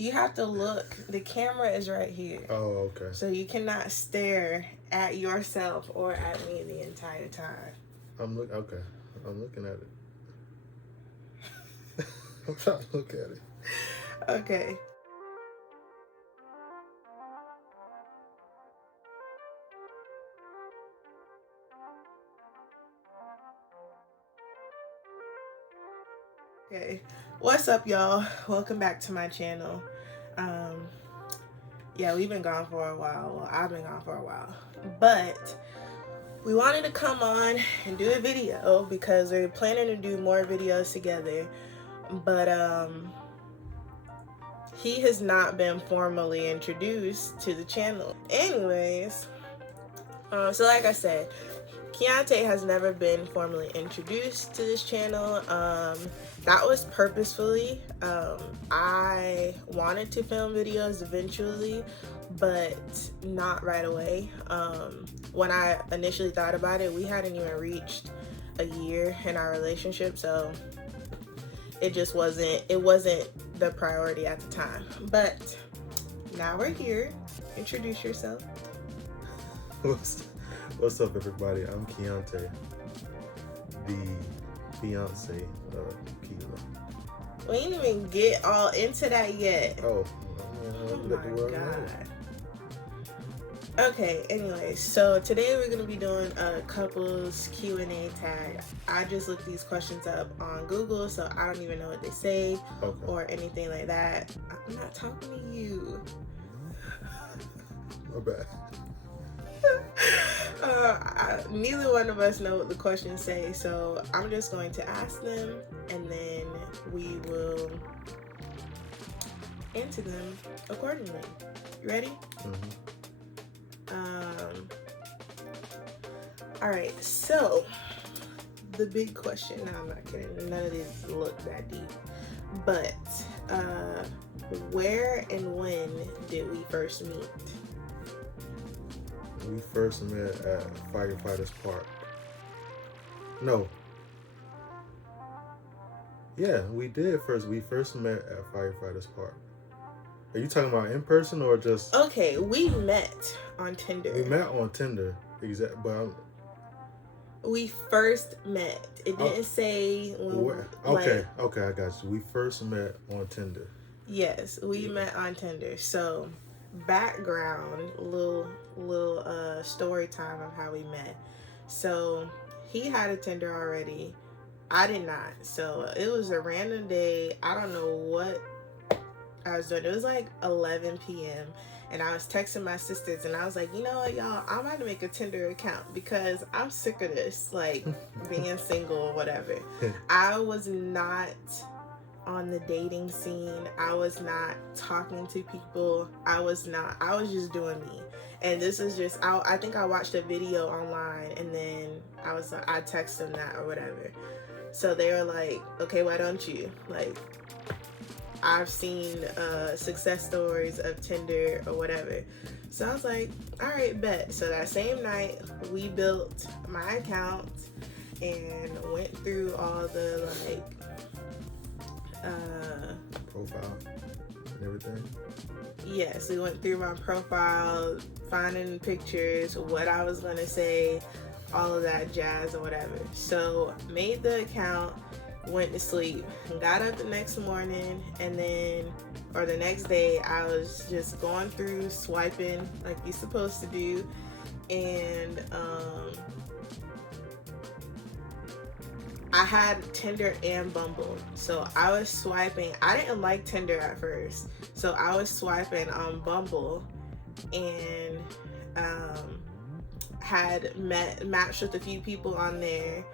You have to look. The camera is right here. Oh, okay. So you cannot stare at yourself or at me the entire time. Okay. I'm looking at it. I'm trying to look at it. Okay. Okay. What's up, y'all? Welcome back to my channel. Yeah, we've been gone for a while. Well, I've been gone for a while. But we wanted to come on and do a video because we're planning to do more videos together. But he has not been formally introduced to the channel. Anyways, so like I said, Fiancé has never been formally introduced to this channel. That was purposefully. I wanted to film videos eventually, but not right away. When I initially thought about it, we hadn't even reached a year in our relationship, so it just wasn't the priority at the time. But now we're here. Introduce yourself. What's up, everybody? I'm Fiancé, the fiance of Keela. We didn't even get all into that yet. Oh my God. Okay, anyway, so today we're going to be doing a couples Q&A tag. I just looked these questions up on Google, so I don't even know what they say or anything like that. I'm not talking to you. My bad. Neither one of us know what the questions say, so I'm just going to ask them and then we will answer them accordingly. You ready? Alright, so the big question, no, I'm not kidding, none of these look that deep, but where and when did we first meet? We first met at Firefighters Park. No. Yeah, we did first. We first met at Firefighters Park. Are you talking about in person or just? Okay, we met on Tinder. We met on Tinder, exactly. But we first met. It didn't say when. Okay, I got you. We first met on Tinder. Yes, we met on Tinder. So, background, little story time of how we met. So he had a Tinder already. I did not. So it was a random day. I don't know what I was doing. It was like 11 p.m. and I was texting my sisters and I was like, you know what, y'all, I'm about to make a Tinder account because I'm sick of this, like being single or whatever. I was not on the dating scene. I was not talking to people. I was just doing me. And this is just, I think I watched a video online and then I texted them that or whatever. So they were like, okay, why don't you? Like, I've seen success stories of Tinder or whatever. So I was like, all right, bet. So that same night, we built my account and went through all the profile and everything. Yes, we went through my profile, finding pictures, what I was gonna say, all of that jazz or whatever. So made the account, went to sleep, got up the next morning, and then, or the next day, I was just going through swiping like you're supposed to do, and I had Tinder and Bumble. So I was swiping. I didn't like Tinder at first. So I was swiping on Bumble and had matched with a few people on there.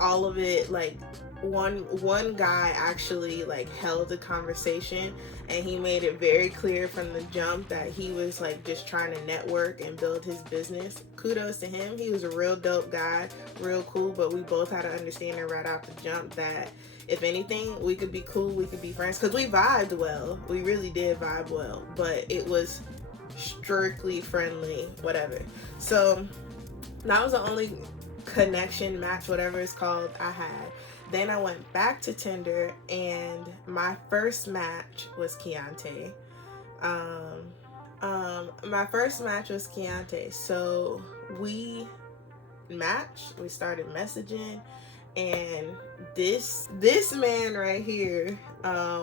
All of it, like one guy actually like held a conversation and he made it very clear from the jump that he was like just trying to network and build his business. Kudos to him. He was a real dope guy, real cool, but we both had an understanding right off the jump that if anything, we could be cool, we could be friends, because we vibed well. We really did vibe well, but it was strictly friendly, whatever. So that was the only connection, match, whatever it's called, I had. Then I went back to Tinder, and my first match was Fiancé. My first match was Fiancé. So we matched. We started messaging, and this man right here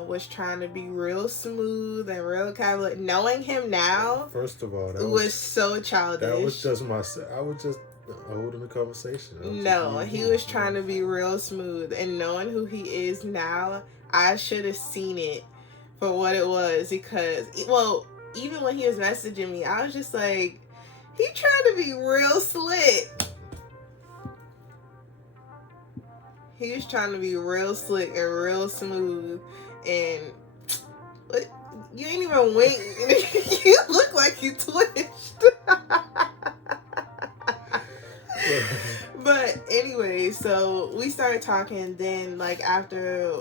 was trying to be real smooth and real cavalier. Knowing him now, first of all, that was so childish. That was just I was just holding the conversation. No, he was trying to be real smooth, and knowing who he is now, I should have seen it for what it was, because, well, even when he was messaging me, I was just like, he trying to be real slick. He was trying to be real slick and real smooth, and you ain't even wink. You look like you twitched. But anyway, so we started talking. Then, like, after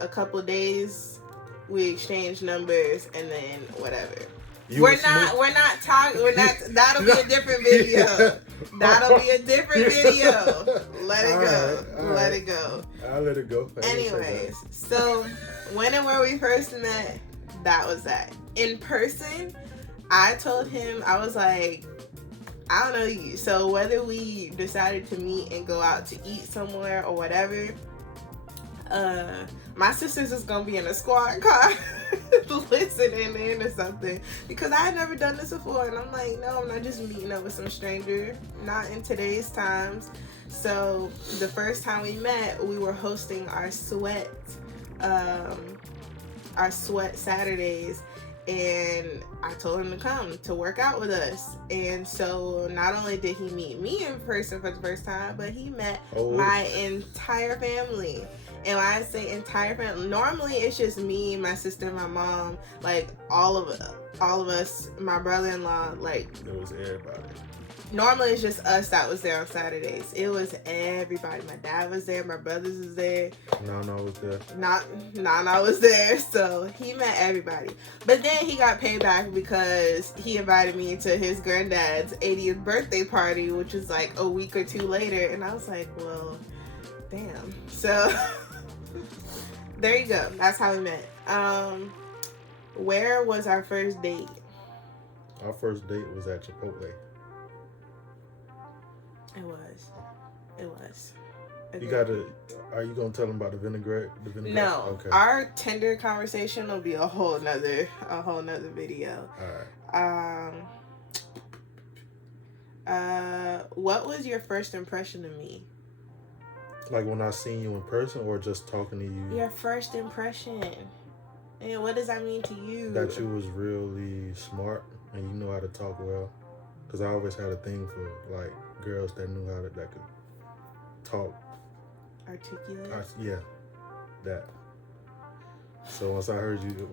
a couple of days, we exchanged numbers, and then whatever. We're not talking. That'll be a different video. Yeah. That'll be a different video. Let it go. Let it go. I'll let it go. Anyways, so when and where we first met, that was that. In person, I told him, I was like, I don't know you. So whether we decided to meet and go out to eat somewhere or whatever, my sister's just gonna be in a squad car listening in or something, because I had never done this before, and I'm like, no, I'm not just meeting up with some stranger, not in today's times. So the first time we met, we were hosting our sweat Saturdays, and I told him to come to work out with us. And so not only did he meet me in person for the first time, but he met my entire family. And when I say entire family, normally it's just me, my sister, my mom, like all of us, my brother-in-law, like it was everybody. Normally it's just us that was there on Saturdays. It was everybody. My dad was there, my brothers was there. Nana was there. Nana was there, so he met everybody. But then he got payback because he invited me to his granddad's 80th birthday party, which was like a week or two later, and I was like, well, damn. So there you go. That's how we met. Where was our first date? Our first date was at Chipotle. It was. Are you gonna tell them about the vinaigrette? No. Okay. Our Tinder conversation will be a whole nother video. All right. What was your first impression of me? Like when I seen you in person, or just talking to you? Your first impression. And what does that mean to you? That you was really smart and you know how to talk well. Because I always had a thing for like girls that knew how to, that could talk. Articulate? Yeah, that. So once I heard you,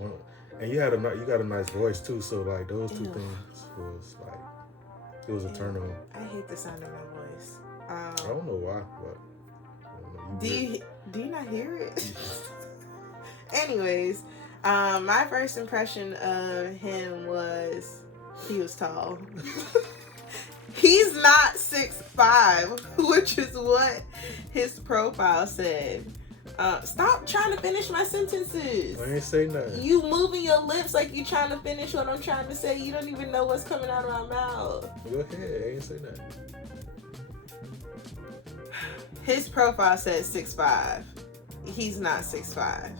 and you got a nice voice too. So like those two things was like, it was a turn on. I hate the sound of my voice. I don't know why, but do you not hear it? Anyways, my first impression of him was he was tall. He's not 6'5", which is what his profile said. Stop trying to finish my sentences. I ain't say nothing. You moving your lips like you trying to finish what I'm trying to say. You don't even know what's coming out of my mouth. Go ahead. I ain't say nothing. His profile says 6'5". He's not 6'5".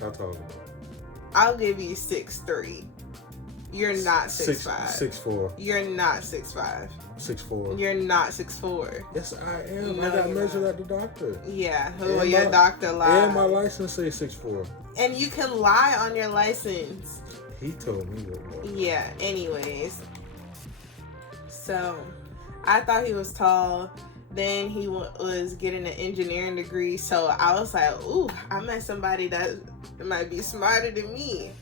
I'll talk about it. I'll give you 6'3". You're not 6'5". 6'4". You're not 6'5". 6'4". You're not 6'4". Yes, I am. No, I got measured at the doctor. Yeah, well, your doctor lied. And my license says 6'4". And you can lie on your license. He told me what was. Yeah, anyways. So, I thought he was tall. Then he was getting an engineering degree. So, I was like, ooh, I met somebody that might be smarter than me.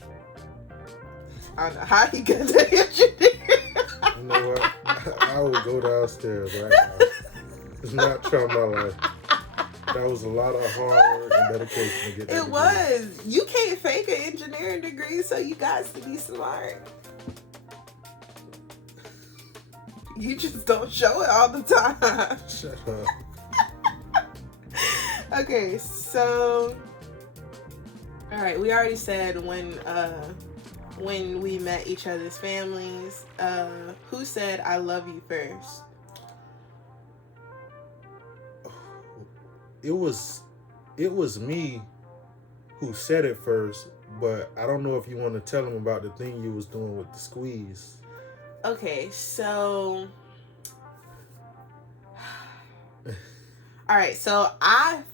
I don't know how he got the engineering. You know what? I would go downstairs right now. It's not trying my life. That was a lot of hard work and dedication to get that It degree. was. You can't fake an engineering degree, so you got to be smart. You just don't show it all the time. Shut up. Okay, so all right, we already said when we met each other's families. Who said I love you first? It was me who said it first, but I don't know if you want to tell him about the thing you was doing with the squeeze. Okay, so all right, so I'm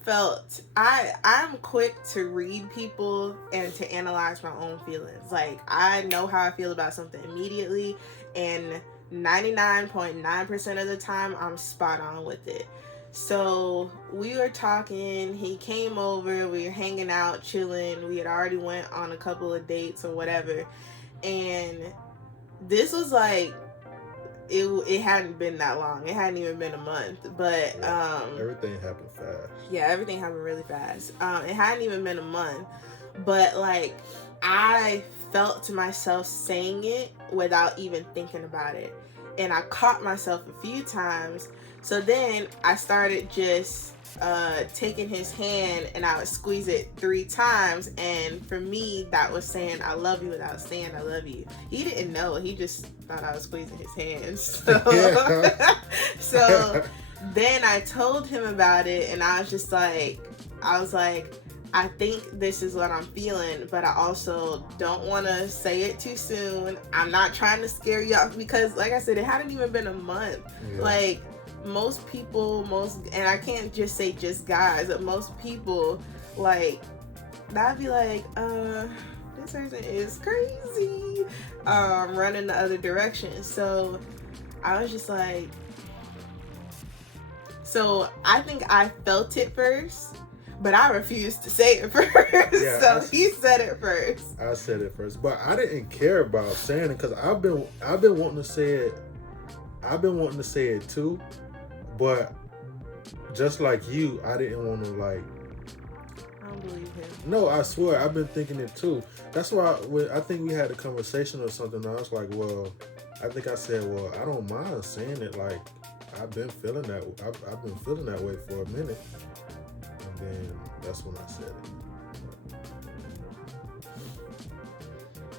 quick to read people and to analyze my own feelings. Like, I know how I feel about something immediately, and 99.9% of the time I'm spot on with it. So we were talking, he came over, we were hanging out, chilling, we had already went on a couple of dates or whatever, and this was like, it hadn't been that long. It hadn't even been a month. But everything happened fast. Yeah, everything happened really fast. It hadn't even been a month. But like, I felt to myself saying it without even thinking about it. And I caught myself a few times. So then I started just taking his hand and I would squeeze it 3 times, and for me that was saying I love you without saying I love you. He didn't know, he just thought I was squeezing his hand. So then I told him about it, and I was like, I think this is what I'm feeling, but I also don't want to say it too soon. I'm not trying to scare you off, because like I said, it hadn't even been a month. Like, most people, and I can't just say just guys, but most people, like, that'd be like, this person is crazy, running the other direction. So I was just like, so I think I felt it first, but I refused to say it first. Yeah, so he said it first. I said it first, but I didn't care about saying it, because I've been wanting to say it. I've been wanting to say it too, but just like you, I didn't want to, like. I don't believe him. No, I swear, I've been thinking it too. That's why I think we had a conversation or something. I was like, well, I think I said, well, I don't mind saying it. Like, I've been feeling that. I've been feeling that way for a minute, and then that's when I said it.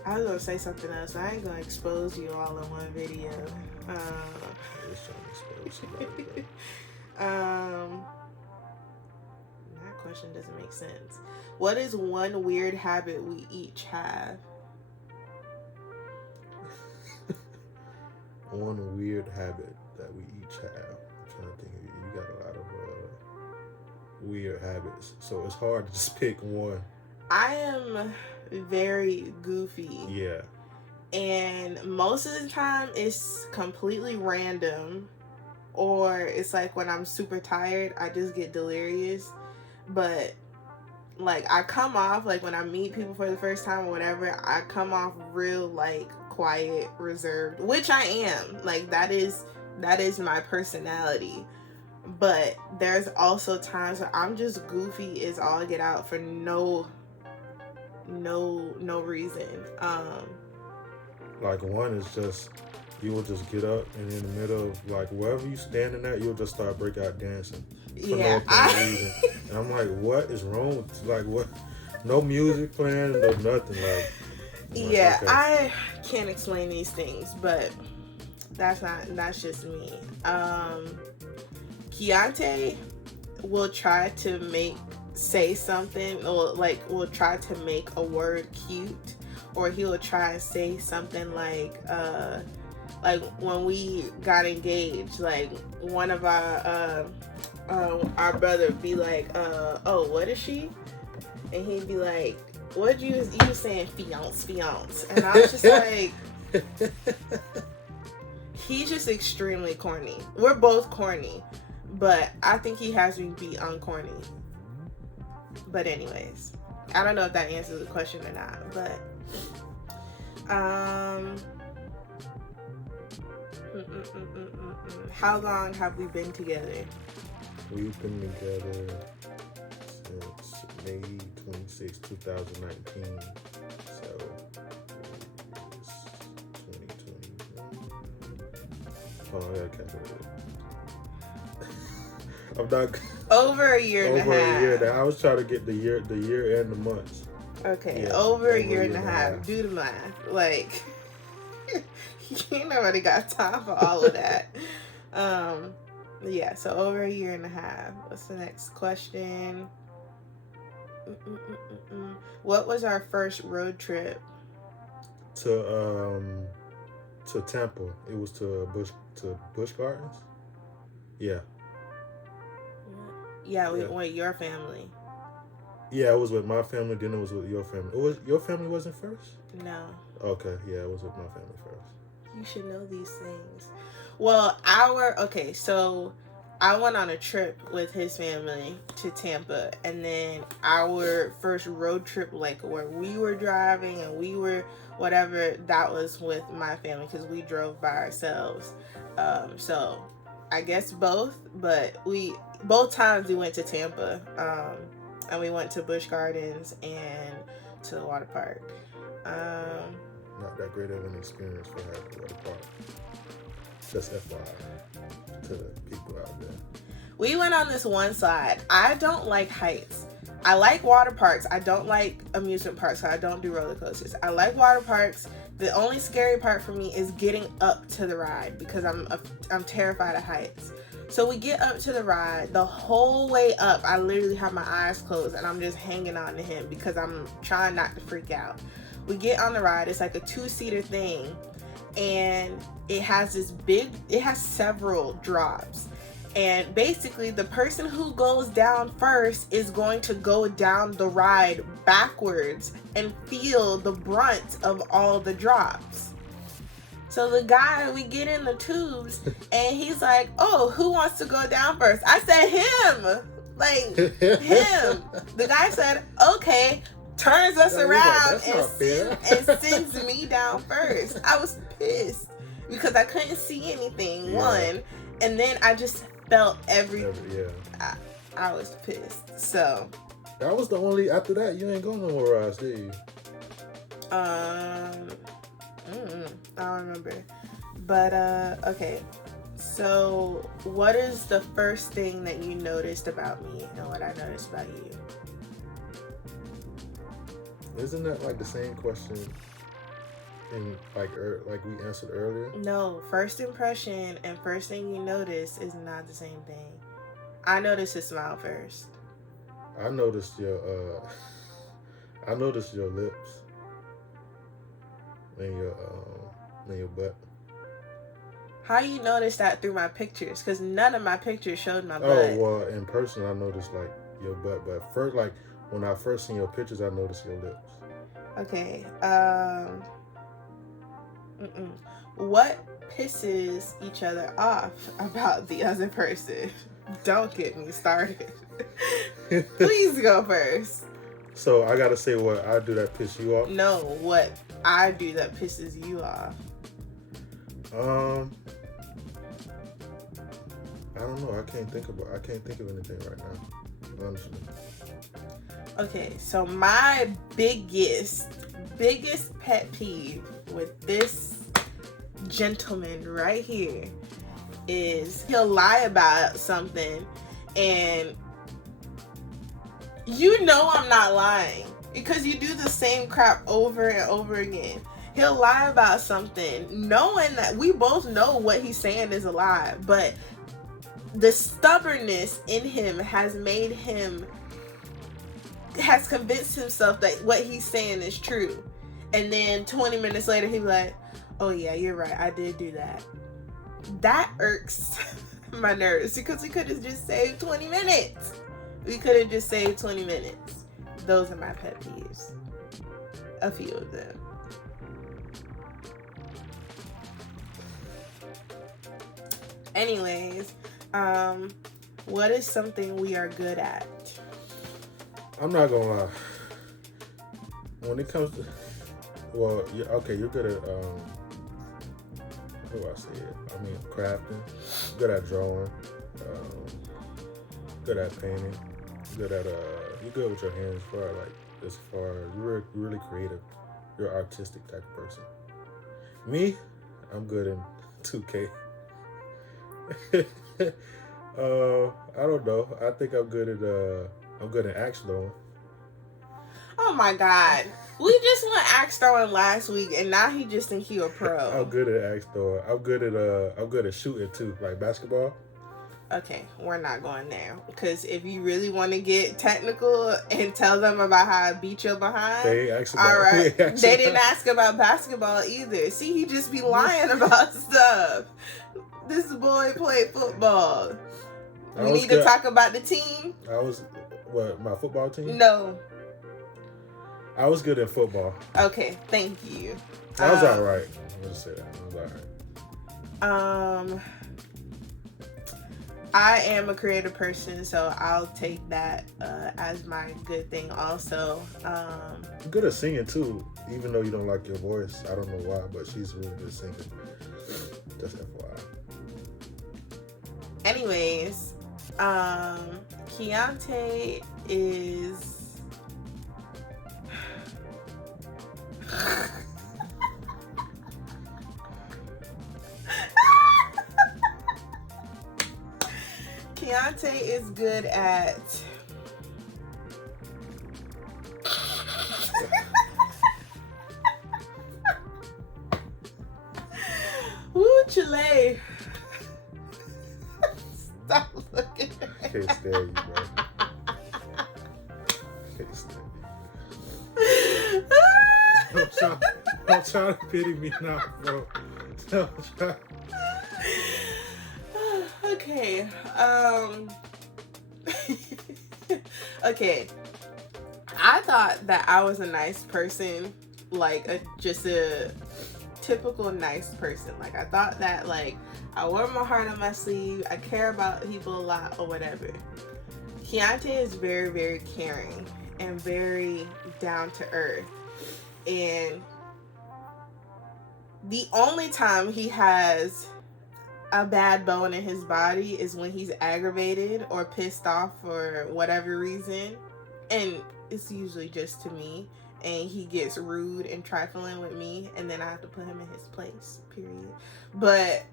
I was gonna say something else. I ain't gonna expose you all in one video. That question doesn't make sense. What is one weird habit we each have? One weird habit that we each have. I'm trying to think. You got a lot of weird habits, so it's hard to just pick one. I am very goofy. Yeah. And most of the time it's completely random, or it's like when I'm super tired, I just get delirious. But like, I come off, like when I meet people for the first time or whatever, I come off real like quiet, reserved, which I am. Like, that is my personality. But there's also times where I'm just goofy as all get out for no reason. Like, one is just, you will just get up and in the middle of, like, wherever you standing at, you'll just start break out dancing for no apparent reason. And I'm like, what is wrong with, like, what? No music playing, no nothing. Yeah, okay. I can't explain these things, but that's just me. Fiancé will try to say something, or like will try to make a word cute, or he'll try and say something like when we got engaged, like one of our brother would be like, oh, what is she? And he'd be like, what you saying, fiance, and I was just like, he's just extremely corny. We're both corny, but I think he has me beat uncorny. But anyways, I don't know if that answers the question or not, but how long have we been together? We've been together since May 26, 2019. So it's 2020. Oh, I gotta calculate it. I'm not. Over a year and a Over a year. half. That I was trying to get the year and the months. Okay, Yeah, over a year and a half. Do the math. Like, you nobody got time for all of that. Yeah, so over a year and a half. What's the next question? What was our first road trip? To Tampa. It was to Busch Gardens. Yeah. Yeah, we went your family. Yeah, it was with my family. Then it was with your family. It was your family wasn't first. No. Okay. Yeah, it was with my family first. You should know these things. Well, so I went on a trip with his family to Tampa, and then our first road trip, like where we were driving and we were whatever, that was with my family because we drove by ourselves. So I guess both, but both times we went to Tampa, and we went to Busch Gardens and to the water park. Not that great of an experience for her at the water park. Just FYI to the people out there. We went on this one slide. I don't like heights. I like water parks. I don't like amusement parks. So I don't do roller coasters. I like water parks. The only scary part for me is getting up to the ride because I'm terrified of heights. So we get up to the ride. The whole way up, I literally have my eyes closed and I'm just hanging on to him because I'm trying not to freak out. We get on the ride. It's like a 2-seater thing, and it has several drops. And basically, the person who goes down first is going to go down the ride backwards and feel the brunt of all the drops. So the guy, we get in the tubes, and he's like, "Oh, who wants to go down first?" I said, "Him." Like, him. The guy said, "Okay." Turns us around and sends me down first. I was pissed because I couldn't see anything, one, and then I just felt everything. I was pissed. So that was the only. After that, you ain't going no more rides, did you? I don't remember. But okay. So what is the first thing that you noticed about me and what I noticed about you? Isn't that like the same question in like we answered earlier? No, first impression and first thing you notice is not the same thing. I noticed his smile first. I noticed your lips and your butt. How you notice that through my pictures? Because none of my pictures showed my butt. Oh well, in person I noticed like your butt, but first when I first seen your pictures, I noticed your lips. Okay. What pisses each other off about the other person? Don't get me started. Please go first. So I gotta say what I do that piss you off? No, what I do that pisses you off. I don't know. I can't think of anything right now, honestly. Okay, so my biggest pet peeve with this gentleman right here is he'll lie about something and you know I'm not lying because you do the same crap over and over again. He'll lie about something knowing that we both know what he's saying is a lie, but the stubbornness in him has convinced himself that what he's saying is true. And then 20 minutes later, he'll be like, "Oh yeah, you're right. I did do that." That irks my nerves because we could have just saved 20 minutes. Those are my pet peeves. A few of them. Anyways, what is something we are good at? I'm not gonna lie. When it comes to, well, you're good at, how do I say it? I mean, crafting, good at drawing, good at painting, good at, you're good with your hands you're really creative. You're an artistic type of person. Me, I'm good in 2K. I don't know. I think I'm good at axe throwing. Oh my God. We just went axe throwing last week, and now he just think he a pro. I'm good at axe throwing. I'm good at shooting too, like basketball. Okay, we're not going there. Because if you really want to get technical and tell them about how I beat your behind, They asked about. all right. They didn't About. ask about basketball either. See, he just be lying about stuff. This boy played football. We need to talk about the team. I was, what, my football team? No. I was good at football. Okay, thank you. I was all right. Let's say that. I was all right. I am a creative person, so I'll take that as my good thing also. I'm good at singing too, even though you don't like your voice. I don't know why, but she's really good at singing. Just FYI. Anyways, Fiancé is... Fiancé is good at... Woo, Chile. Stop looking at me. I can't stand you, bro. Can't stand you. Don't try to pity me now, bro. Don't try. Okay. Okay. I thought that I was a nice person, like just a typical nice person. Like I thought that like I wear my heart on my sleeve. I care about people a lot or whatever. Fiancé is very, very caring and very down to earth. And the only time he has a bad bone in his body is when he's aggravated or pissed off for whatever reason. And it's usually just to me. And he gets rude and trifling with me. And then I have to put him in his place. Period. But...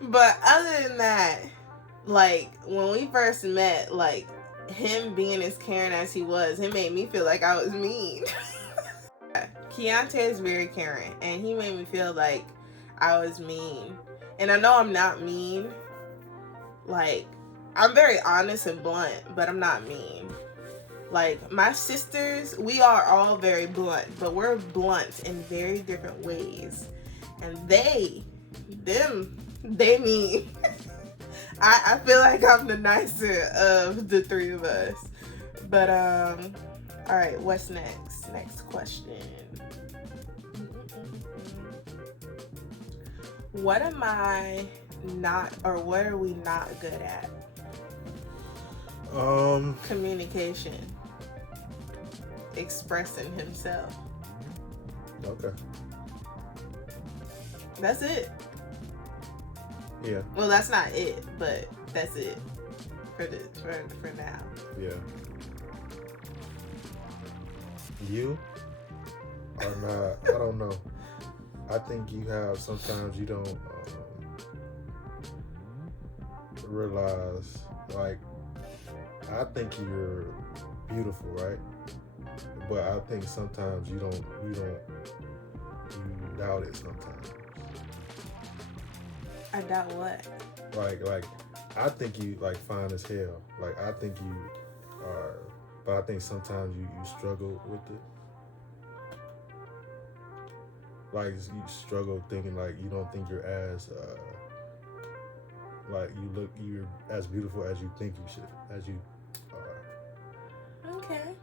but other than that, like, when we first met, like, him being as caring as he was, it made me feel like I was mean. Fiancé is very caring. And he made me feel like I was mean. And I know I'm not mean. Like, I'm very honest and blunt, but I'm not mean. Like, my sisters, we are all very blunt, but we're blunt in very different ways. And they mean. I feel like I'm the nicer of the three of us. But, all right, what's next? Next question. What am I not, or what are we not good at? Communication. Expressing himself. Okay. That's it. Yeah. Well, that's not it, but that's it for now. Yeah. You are not. I don't know. I think you have. Sometimes you don't realize. Like, I think you're beautiful, right? But I think sometimes you doubt it sometimes. I doubt what? Like I think you like fine as hell. Like I think you are, but I think sometimes you struggle with it. Like you struggle thinking like you don't think you're as like you're as beautiful as you think you should, as you are. Okay.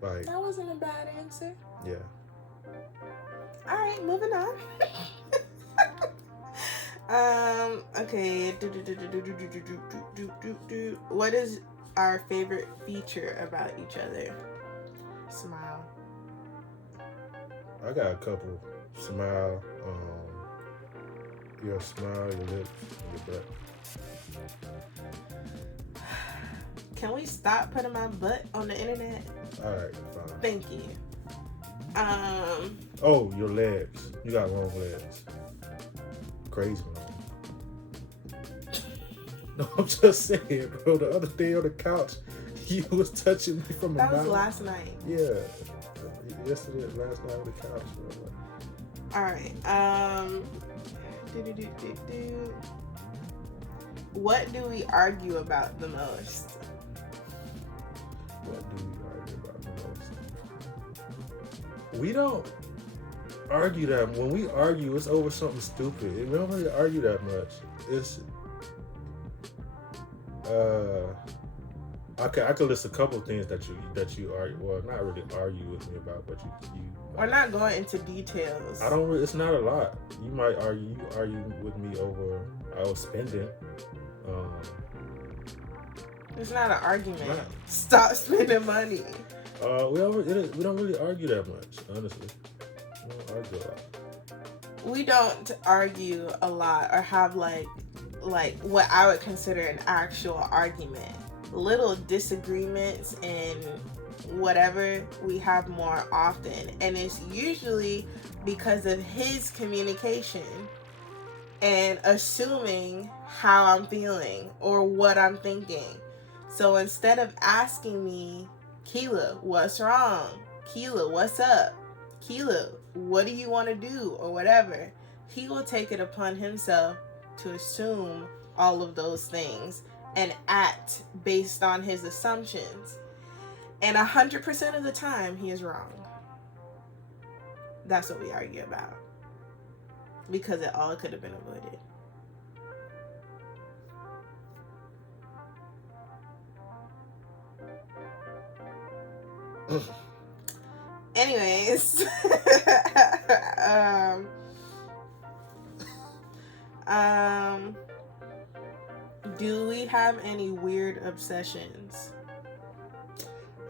Like that wasn't a bad answer. Yeah. All right, moving on. Okay. What is our favorite feature about each other? Smile. I got a couple. Smile, your smile, your lips, your butt. Can we stop putting my butt on the internet? All right, fine. Thank you. Oh, your legs. You got long legs. Crazy long. No, I'm just saying, bro. The other day on the couch, you was touching me from a That was mouth. last night. Yeah. Yesterday, last night on the couch. All right. What do we argue about the most? What do we argue about the most? We don't argue that. When we argue, it's over something stupid. We don't really argue that much. It's I could list a couple of things that you argue. Well, not really argue with me about, but you. We're not going into details. I don't. It's not a lot. You might argue. You argue with me over our spending. It's not an argument. Right. Stop spending money. We don't really argue that much, honestly. We don't argue a lot. We don't argue a lot or have like what I would consider an actual argument. Little disagreements and whatever we have more often, and it's usually because of his communication and assuming how I'm feeling or what I'm thinking. So instead of asking me, Keela, what's wrong? Keela, what's up? Keela, what do you want to do? Or whatever, he will take it upon himself to assume all of those things and act based on his assumptions. And 100% of the time, he is wrong. That's what we argue about. Because it all could have been avoided. Anyways. Do we have any weird obsessions?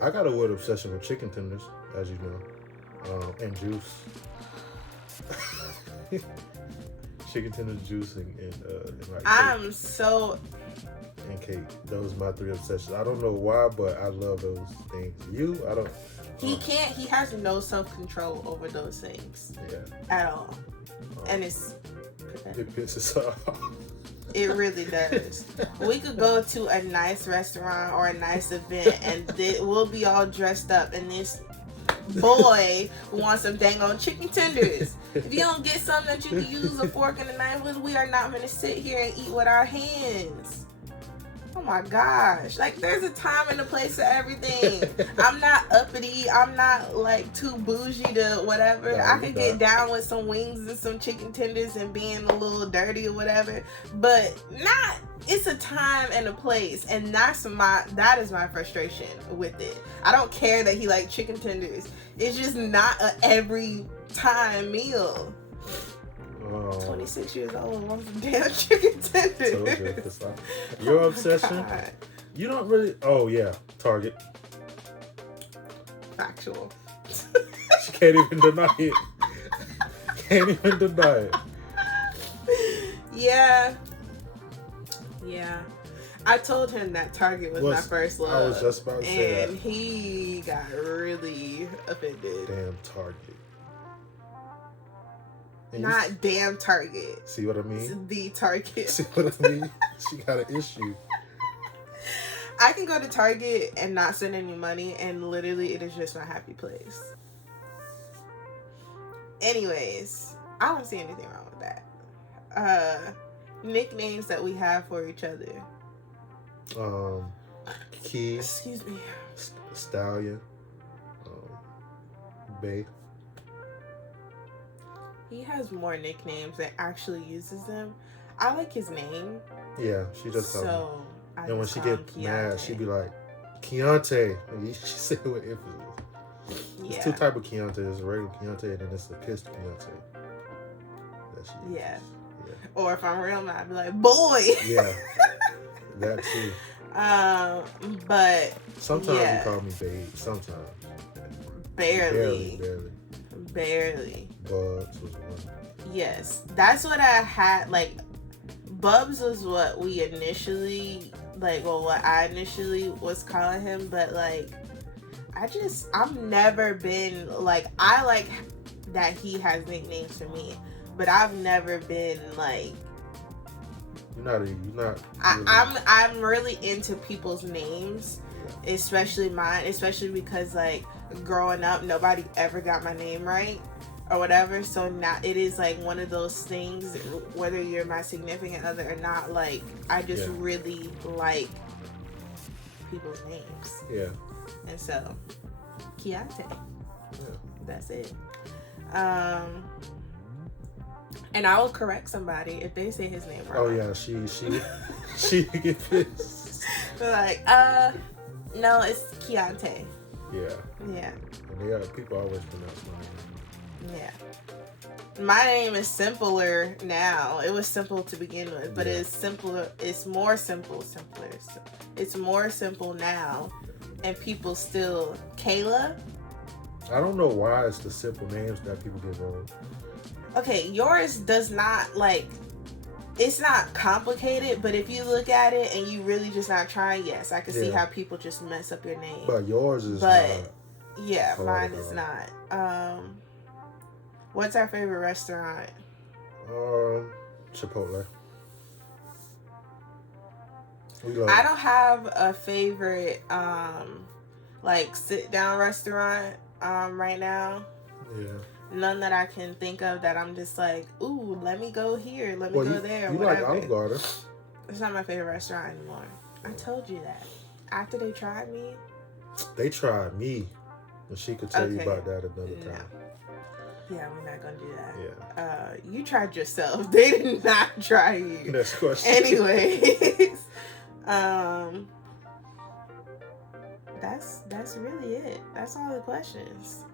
I got a weird obsession with chicken tenders, as you know, and juice. Chicken tenders, juice, and like I'm so... and cake. Those are my three obsessions. I don't know why, but I love those things. You, I don't. He has no self-control over those things. Yeah. At all. And it's pathetic. It pisses off. It really does. We could go to a nice restaurant or a nice event and we'll be all dressed up and this boy wants some dang on chicken tenders. If you don't get something that you can use a fork and a knife with, we are not going to sit here and eat with our hands. Oh my gosh. Like, there's a time and a place for everything. I'm not uppity. I'm not like too bougie to whatever. No, I could get down with some wings and some chicken tenders and being a little dirty or whatever. But it's a time and a place. And that is my frustration with it. I don't care that he likes chicken tenders. It's just not a every time meal. 26 years old wants some damn chicken tenders. Your obsession? God. You don't really. Oh yeah, Target. Factual. She can't even deny it. Can't even deny it. Yeah. I told him that Target was my first love. I was just about to say that. And he got really offended. Damn Target. And Not damn Target. See what I mean? It's the Target. See what I mean? She got an issue. I can go to Target and not spend any money, and literally it is just my happy place. Anyways, I don't see anything wrong with that. Nicknames that we have for each other. Key. Excuse me. Stallion. Bae. He has more nicknames than actually uses them. I like his name. Yeah, she just so. And when she get mad, she be like, Keontae. And she said it with emphasis. Yeah. There's two type of Keontae. There's a regular Keontae and then there's a pissed Keontae. That she uses. Yeah. Or if I'm real mad, I'd be like, boy. Yeah. That too. But sometimes you call me babe. Sometimes. Barely. Bubs was one. Yes. That's what I had. Like, Bubs was what we initially, what I initially was calling him. But, like, I've never been, like, I like that he has nicknames for me. But I've never been, like, You're not. I'm really into people's names, especially mine. Especially because like growing up, nobody ever got my name right or whatever. So now it is like one of those things. Whether you're my significant other or not, like I just really like people's names. Yeah. And so, Fiancé. Yeah. That's it. And I will correct somebody if they say his name wrong. Oh yeah, she get pissed. They're like, no, it's Fiancé. Yeah. Yeah. And people always pronounce my name. Yeah. My name is simpler now. It was simple to begin with, but it's simpler. It's more simpler. It's more simple now, and people still Kayla. I don't know why it's the simple names that people get wrong. Okay, yours does not like. It's not complicated, but if you look at it and you really just not trying, yes, I can see how people just mess up your name. But yours is yeah, mine is not. What's our favorite restaurant? Chipotle. I don't have a favorite like sit down restaurant right now. Yeah. None that I can think of that I'm just like, ooh, let me go here, let me go there. You whatever. like Olive Garden? It's not my favorite restaurant anymore. I told you that. After they tried me. They tried me. And she could tell you about that another time. Yeah, we're not gonna do that. Yeah. You tried yourself. They did not try you. Next question. Anyways, that's really it. That's all the questions.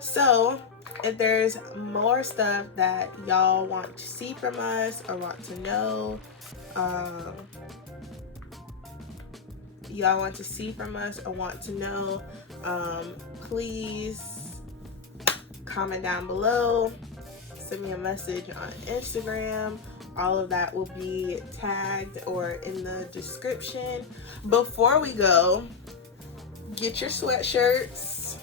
So, if there's more stuff that y'all want to see from us or want to know, please comment down below. Send me a message on Instagram. All of that will be tagged or in the description. Before we go, get your sweatshirts.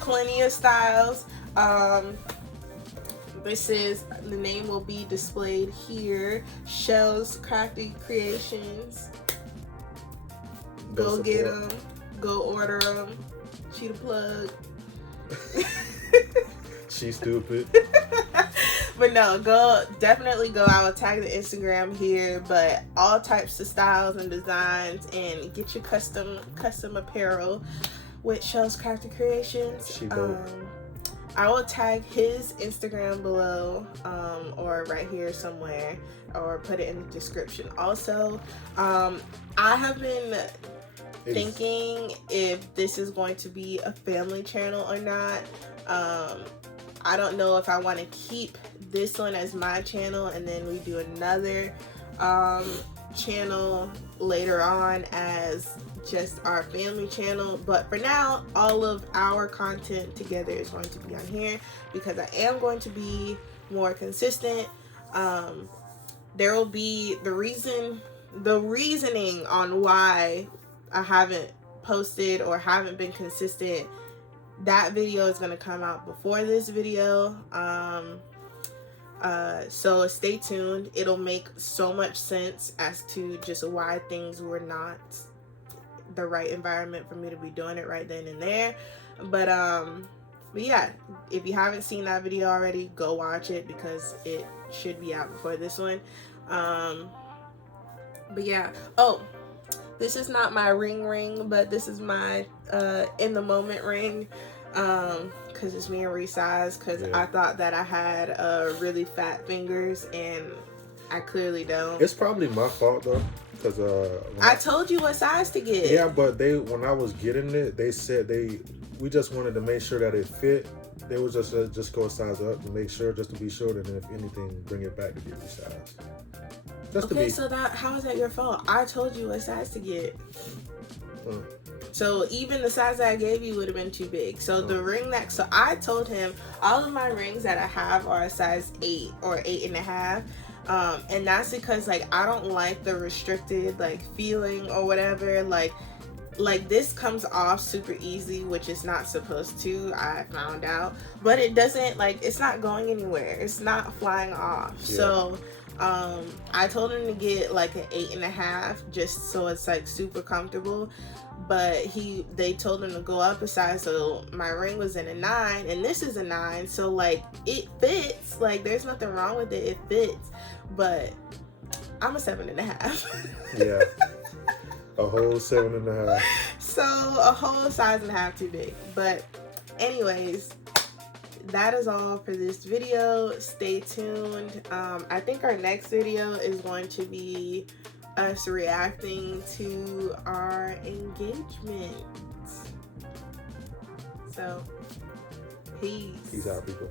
Plenty of styles. The name will be displayed here. Shell's Crafty Creations. Go get them. Go order them. She the plug. She's stupid. But no, definitely go. I will tag the Instagram here, but all types of styles and designs, and get your custom apparel with Shell's Crafty Creations. I will tag his Instagram below, or right here somewhere, or put it in the description. Also, I have been thinking if this is going to be a family channel or not. I don't know if I want to keep this one as my channel and then we do another channel later on as just our family channel, but for now all of our content together is going to be on here because I am going to be more consistent. There will be the reasoning on why I haven't posted or haven't been consistent. That video is going to come out before this video, so stay tuned. It'll make so much sense as to just why things were not the right environment for me to be doing it right then and there. But yeah, if you haven't seen that video already, go watch it because it should be out before this one. But yeah, this is not my ring, but this is my in the moment ring, because it's me and resize, because I thought that I had really fat fingers and I clearly don't. It's probably my fault though, because I told you what size to get. Yeah, but when I was getting it, they said we just wanted to make sure that it fit. They was just go a size up to make sure, just to be sure, and if anything, bring it back to get resized. Okay, so how is that your fault? I told you what size to get. So even the size that I gave you would have been too big. So the ring so I told him all of my rings that I have are a size 8 or 8.5. And that's because like I don't like the restricted like feeling or whatever. Like this comes off super easy, which is not supposed to, I found out. But it doesn't, like, it's not going anywhere. It's not flying off. Yeah. So I told him to get like an 8.5, just so it's like super comfortable. But they told him to go up a size, so my ring was in a 9, and this is a 9, so like it fits. Like there's nothing wrong with it. It fits, but I'm a 7.5. Yeah, a whole 7.5. So a whole size and a half too big. But anyways, that is all for this video. Stay tuned. I think our next video is going to be us reacting to our engagement. So peace Peace out, people.